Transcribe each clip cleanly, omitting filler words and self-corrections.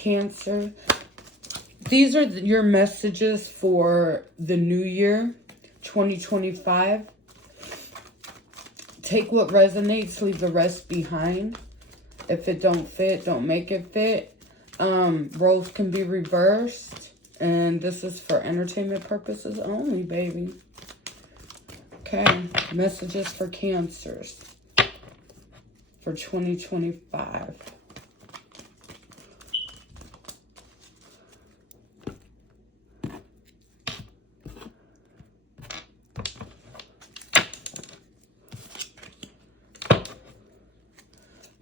Cancer. These are your messages for the new year, 2025. Take what resonates, leave the rest behind. If it don't fit, don't make it fit. Roles can be reversed. And this is for entertainment purposes only, baby. Okay, messages for Cancers for 2025.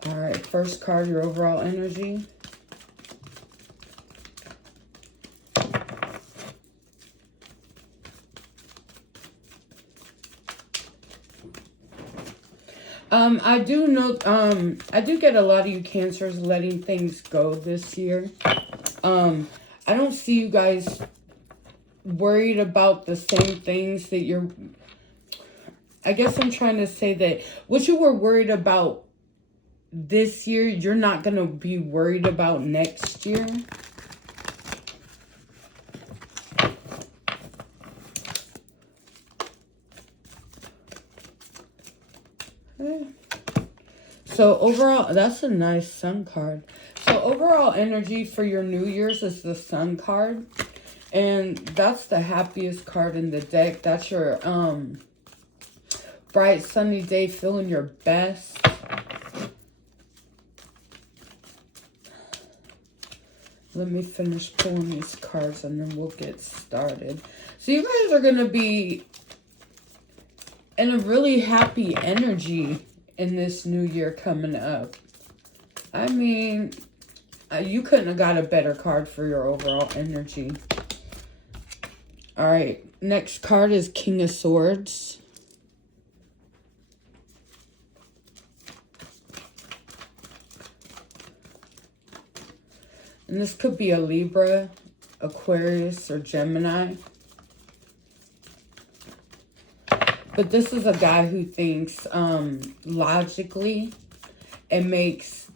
All right, first card, your overall energy. I do know, I do get a lot of you Cancers letting things go this year. I don't see you guys worried about the same things that you're, I guess I'm trying to say that what you were worried about this year, you're not going to be worried about next year. So overall, that's a nice Sun card. So overall energy for your New Year's is the Sun card. And that's the happiest card in the deck. That's your bright sunny day, feeling your best. Let me finish pulling these cards and then we'll get started. So you guys are going to be in a really happy energy in this new year coming up. I mean, you couldn't have got a better card for your overall energy. All right, next card is King of Swords. And this could be a Libra, Aquarius, or Gemini. But this is a guy who thinks logically and makes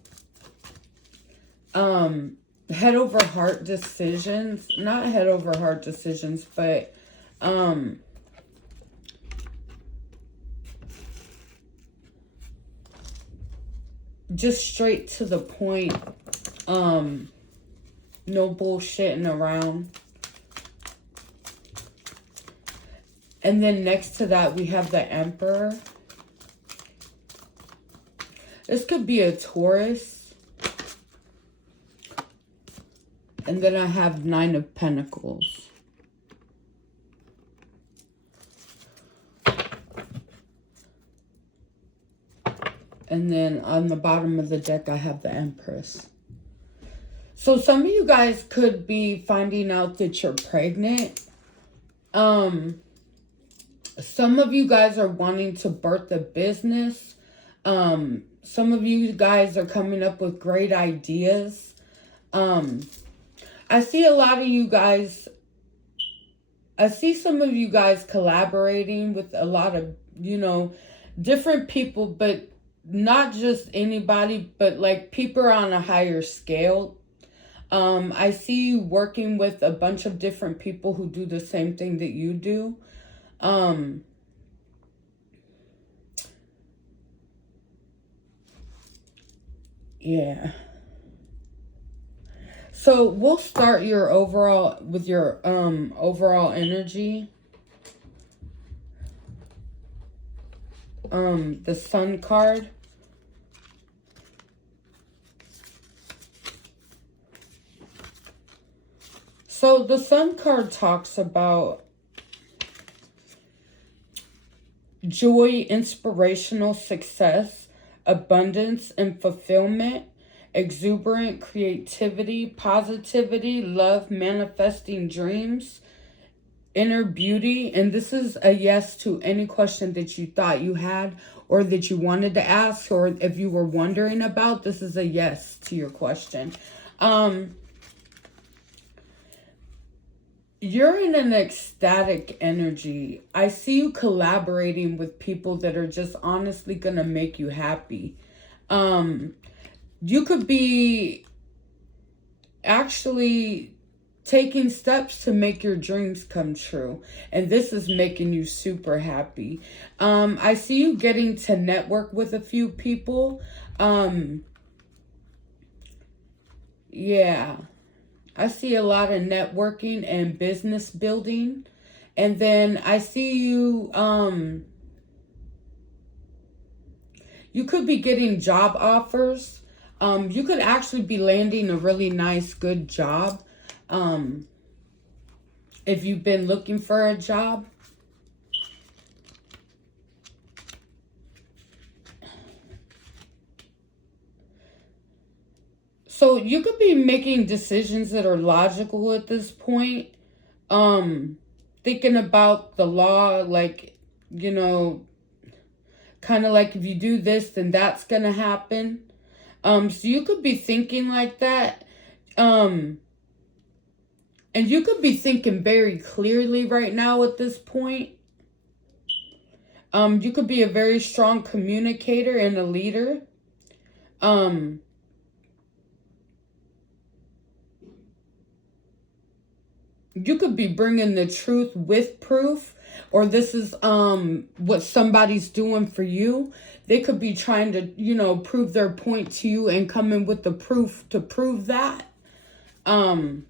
head over heart decisions. Not head over heart decisions, but just straight to the point. No bullshitting around. And then next to that, we have the Emperor. This could be a Taurus. And then I have Nine of Pentacles. And then on the bottom of the deck, I have the Empress. So some of you guys could be finding out that you're pregnant. Some of you guys are wanting to birth a business. Some of you guys are coming up with great ideas. I see a lot of you guys. I see some of you guys collaborating with a lot of, you know, different people, but not just anybody, but like people on a higher scale. I see you working with a bunch of different people who do the same thing that you do. Yeah. So we'll start your overall with your overall energy. The Sun card. So the Sun card talks about joy, inspirational success, abundance and fulfillment, exuberant creativity, positivity, love, manifesting dreams, inner beauty. And this is a yes to any question that you thought you had or that you wanted to ask, or if you were wondering about, this is a yes to your question. You're in an ecstatic energy. I see you collaborating with people that are just honestly going to make you happy. You could be actually taking steps to make your dreams come true. And this is making you super happy. I see you getting to network with a few people. Yeah. I see a lot of networking and business building. And then I see you, you could be getting job offers. You could actually be landing a really nice, good job. If you've been looking for a job. So you could be making decisions that are logical at this point. Thinking about the law, like, you know, kind of like if you do this, then that's going to happen. So you could be thinking like that. And you could be thinking very clearly right now at this point. You could be a very strong communicator and a leader. You could be bringing the truth with proof, or this is what somebody's doing for you. They could be trying to, you know, prove their point to you and come in with the proof to prove that. I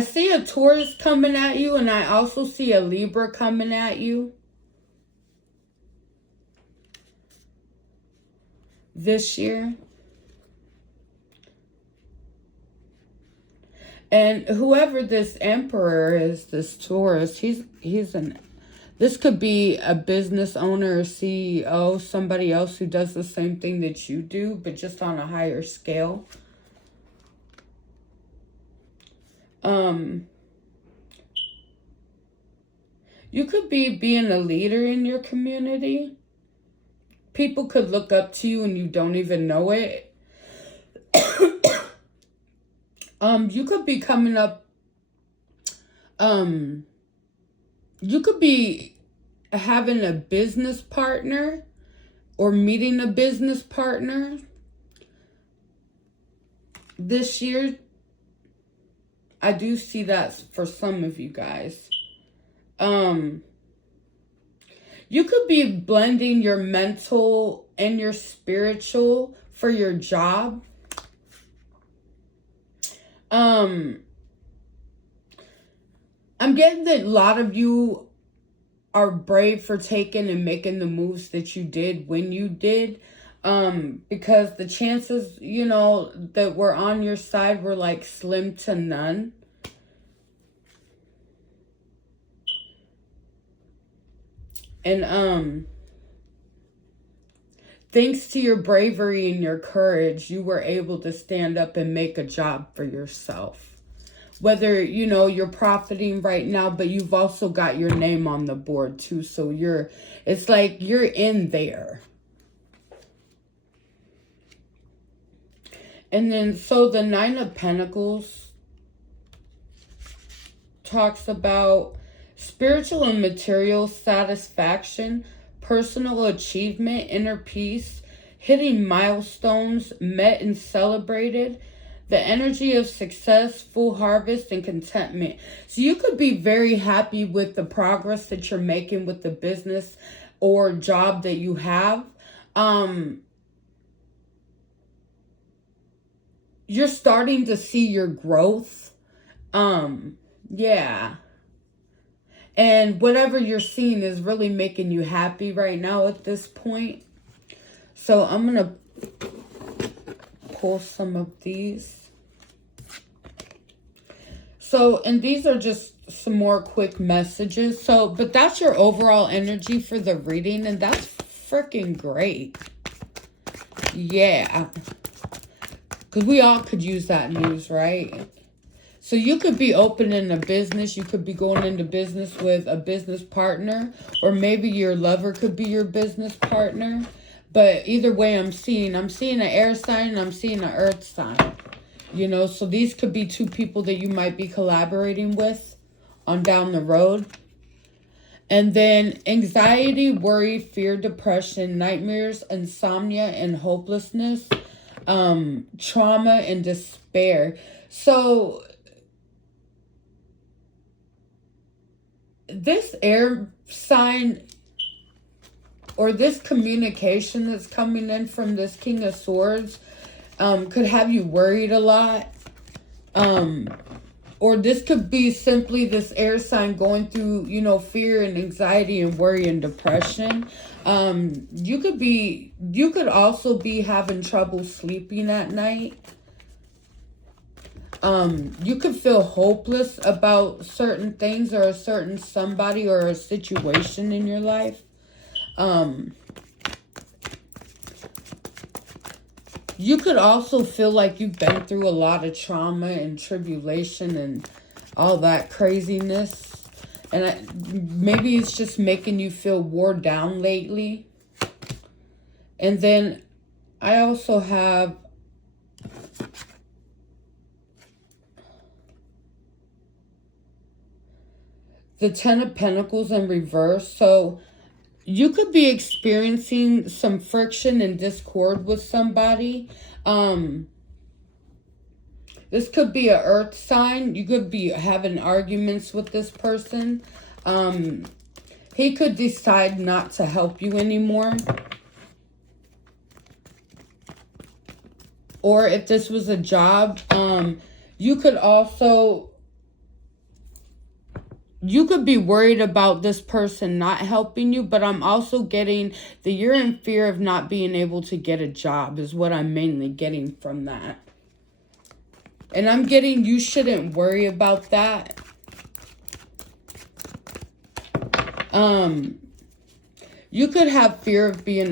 see a Taurus coming at you, and I also see a Libra coming at you this year. And whoever this emperor is, this Taurus, this could be a business owner or CEO, somebody else who does the same thing that you do, but just on a higher scale. You could be being a leader in your community. People could look up to you and you don't even know it. You could be coming up, you could be having a business partner or meeting a business partner this year. I do see that for some of you guys. You could be blending your mental and your spiritual for your job. I'm getting that a lot of you are brave for taking and making the moves that you did when you did. Because the chances, you know, that were on your side were like slim to none. And, thanks to your bravery and your courage, you were able to stand up and make a job for yourself. Whether, you know, you're profiting right now, but you've also got your name on the board too. So it's like you're in there. And then, so the Nine of Pentacles talks about spiritual and material satisfaction, personal achievement, inner peace, hitting milestones met and celebrated, the energy of success, full harvest, and contentment. So you could be very happy with the progress that you're making with the business or job that you have. You're starting to see your growth. Yeah. And whatever you're seeing is really making you happy right now at this point. So I'm going to pull some of these. So, and these are just some more quick messages. So, but that's your overall energy for the reading. And that's freaking great. Yeah. Because we all could use that news, right? So you could be opening a business. You could be going into business with a business partner. Or maybe your lover could be your business partner. But either way, I'm seeing an air sign and I'm seeing an earth sign. You know, so these could be two people that you might be collaborating with on down the road. And then anxiety, worry, fear, depression, nightmares, insomnia, and hopelessness, trauma, and despair. So this air sign or this communication that's coming in from this King of Swords could have you worried a lot. Or this could be simply this air sign going through, fear and anxiety and worry and depression. You could also be having trouble sleeping at night. You could feel hopeless about certain things or a certain somebody or a situation in your life. You could also feel like you've been through a lot of trauma and tribulation and all that craziness. And maybe it's just making you feel wore down lately. And then I also have the Ten of Pentacles in reverse. So you could be experiencing some friction and discord with somebody. This could be an earth sign. You could be having arguments with this person. He could decide not to help you anymore. Or if this was a job, you could be worried about this person not helping you, but I'm also getting that you're in fear of not being able to get a job is what I'm mainly getting from that. And I'm getting you shouldn't worry about that. You could have fear of being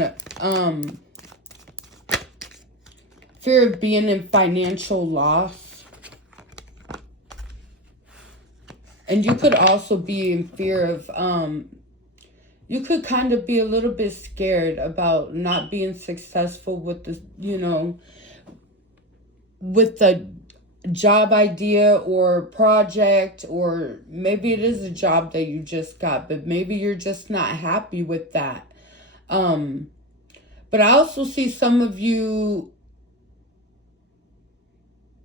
in financial loss. And you could also be in fear of, you could kind of be a little bit scared about not being successful with the, with the job idea or project, or maybe it is a job that you just got, but maybe you're just not happy with that. But I also see some of you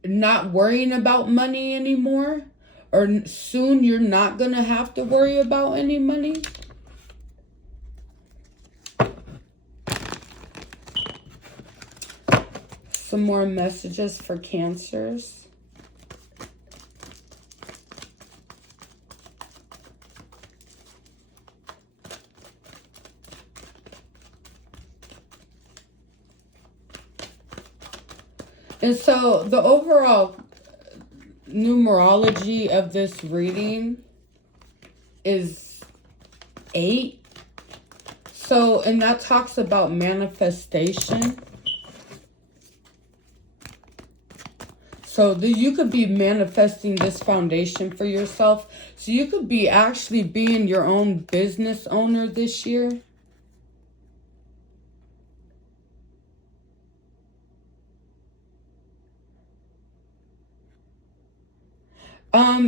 not worrying about money anymore. Or soon you're not going to have to worry about any money. Some more messages for Cancers. And so the overall numerology of this reading is 8. So, and that talks about manifestation. So you could be manifesting this foundation for yourself. So you could be actually being your own business owner this year.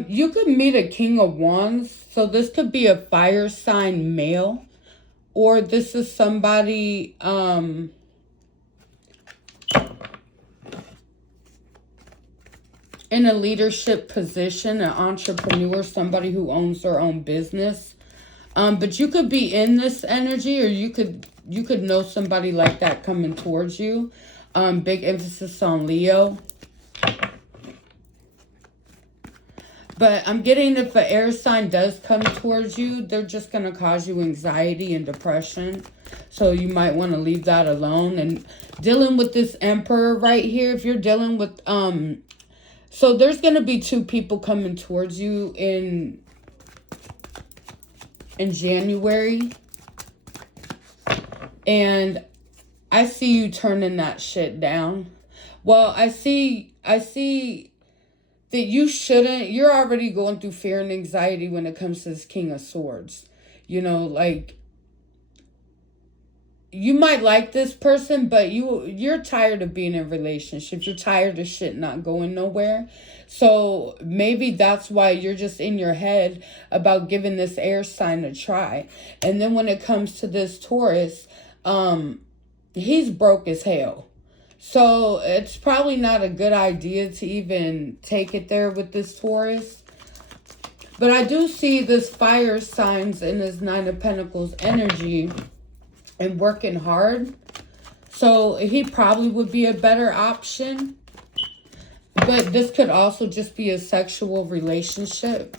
You could meet a King of Wands. So this could be a fire sign male. Or this is somebody, in a leadership position, an entrepreneur, somebody who owns their own business. But you could be in this energy, or you could know somebody like that coming towards you. Big emphasis on Leo. But I'm getting if an air sign does come towards you, they're just going to cause you anxiety and depression. So you might want to leave that alone. And dealing with this Emperor right here, if you're dealing with... So there's going to be 2 people coming towards you in January. And I see you turning that shit down. Well, I see that you're already going through fear and anxiety when it comes to this King of Swords. Like, you might like this person, but you're tired of being in relationships. You're tired of shit not going nowhere. So maybe that's why you're just in your head about giving this air sign a try. And then when it comes to this Taurus, he's broke as hell. So it's probably not a good idea to even take it there with this Taurus. But I do see this fire signs in this Nine of Pentacles energy and working hard. So he probably would be a better option. But this could also just be a sexual relationship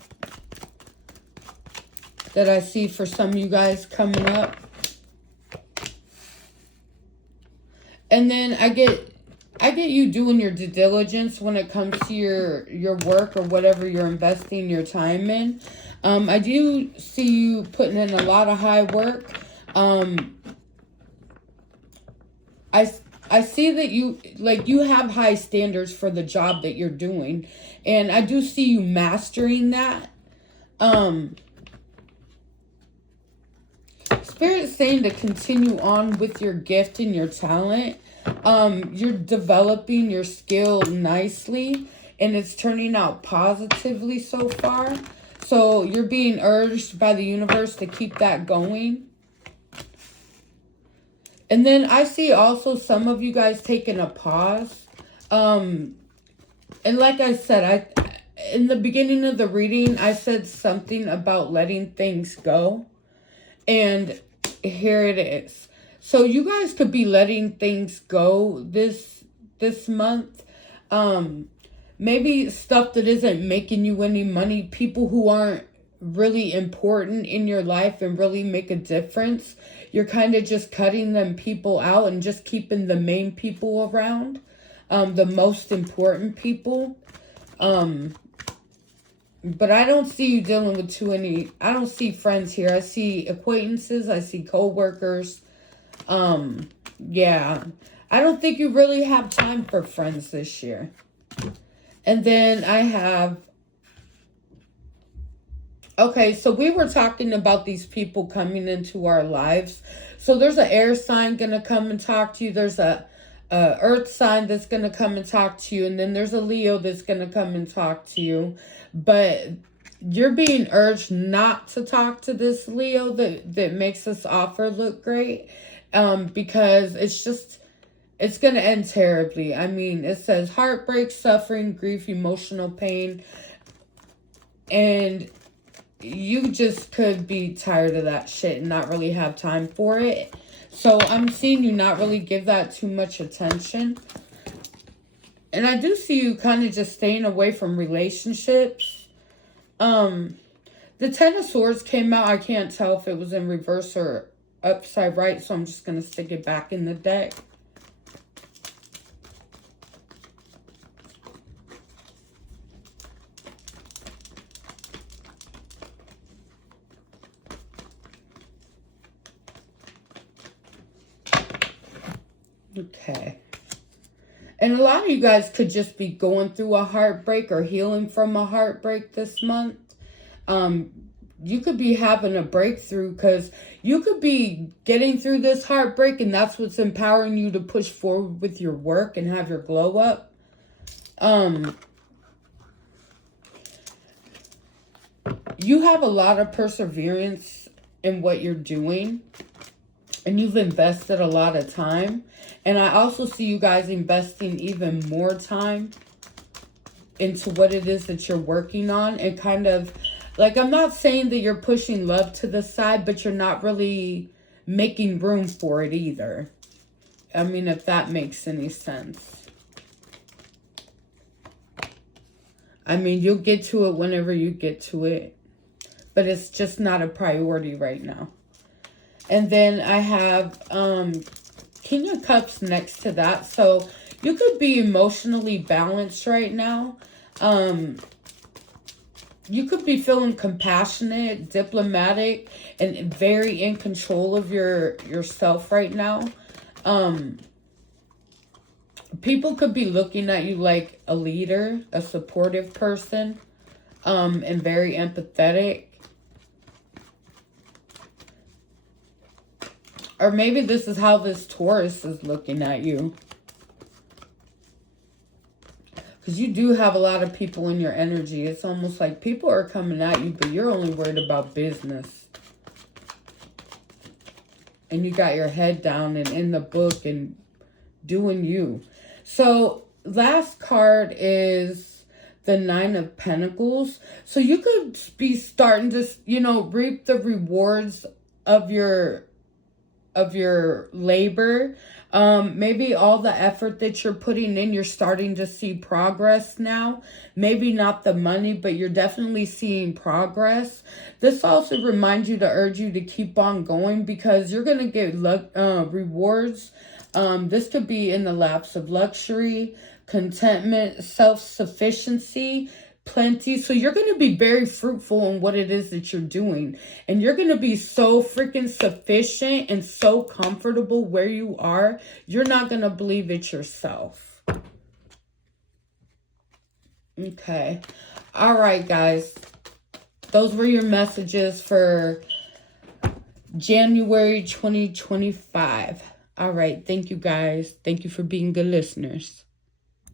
that I see for some of you guys coming up. And then I get you doing your due diligence when it comes to your work or whatever you're investing your time in. I do see you putting in a lot of high work. I see that you have high standards for the job that you're doing. And I do see you mastering that. Spirit's saying to continue on with your gift and your talent. You're developing your skill nicely. And it's turning out positively so far. So you're being urged by the universe to keep that going. And then I see also some of you guys taking a pause. And like I said, in the beginning of the reading, I said something about letting things go. And here it is. So you guys could be letting things go this month. Maybe stuff that isn't making you any money. People who aren't really important in your life and really make a difference. You're kind of just cutting them people out and just keeping the main people around. The most important people. But I don't see you dealing with I don't see friends here. I see acquaintances. I see co-workers. Yeah. I don't think you really have time for friends this year. And then I have... Okay, so we were talking about these people coming into our lives. So there's an air sign going to come and talk to you. There's a earth sign that's going to come and talk to you. And then there's a Leo that's going to come and talk to you. But you're being urged not to talk to this Leo that makes this offer look great. Because it's going to end terribly. I mean, it says heartbreak, suffering, grief, emotional pain. And you just could be tired of that shit and not really have time for it. So I'm seeing you not really give that too much attention. And I do see you kind of just staying away from relationships. The Ten of Swords came out. I can't tell if it was in reverse or upside right. So I'm just going to stick it back in the deck. Okay. And a lot of you guys could just be going through a heartbreak or healing from a heartbreak this month. You could be having a breakthrough because you could be getting through this heartbreak and that's what's empowering you to push forward with your work and have your glow up. You have a lot of perseverance in what you're doing. And you've invested a lot of time. And I also see you guys investing even more time into what it is that you're working on. And kind of, like, I'm not saying that you're pushing love to the side, but you're not really making room for it either. I mean, if that makes any sense. I mean, you'll get to it whenever you get to it. But it's just not a priority right now. And then I have King of Cups next to that. So you could be emotionally balanced right now. You could be feeling compassionate, diplomatic, and very in control of yourself right now. People could be looking at you like a leader, a supportive person, and very empathetic. Or maybe this is how this Taurus is looking at you. Because you do have a lot of people in your energy. It's almost like people are coming at you, but you're only worried about business. And you got your head down and in the book and doing you. So last card is the Nine of Pentacles. So you could be starting to, you know, reap the rewards of your labor. Maybe all the effort that you're putting in, you're starting to see progress now. Maybe not the money, but you're definitely seeing progress. This also reminds you to urge you to keep on going, because you're going to get rewards. This could be in the laps of luxury, contentment, self-sufficiency, plenty. So you're going to be very fruitful in what it is that you're doing. And you're going to be so freaking sufficient and so comfortable where you are. You're not going to believe it yourself. Okay. All right, guys. Those were your messages for January 2025. All right. Thank you, guys. Thank you for being good listeners.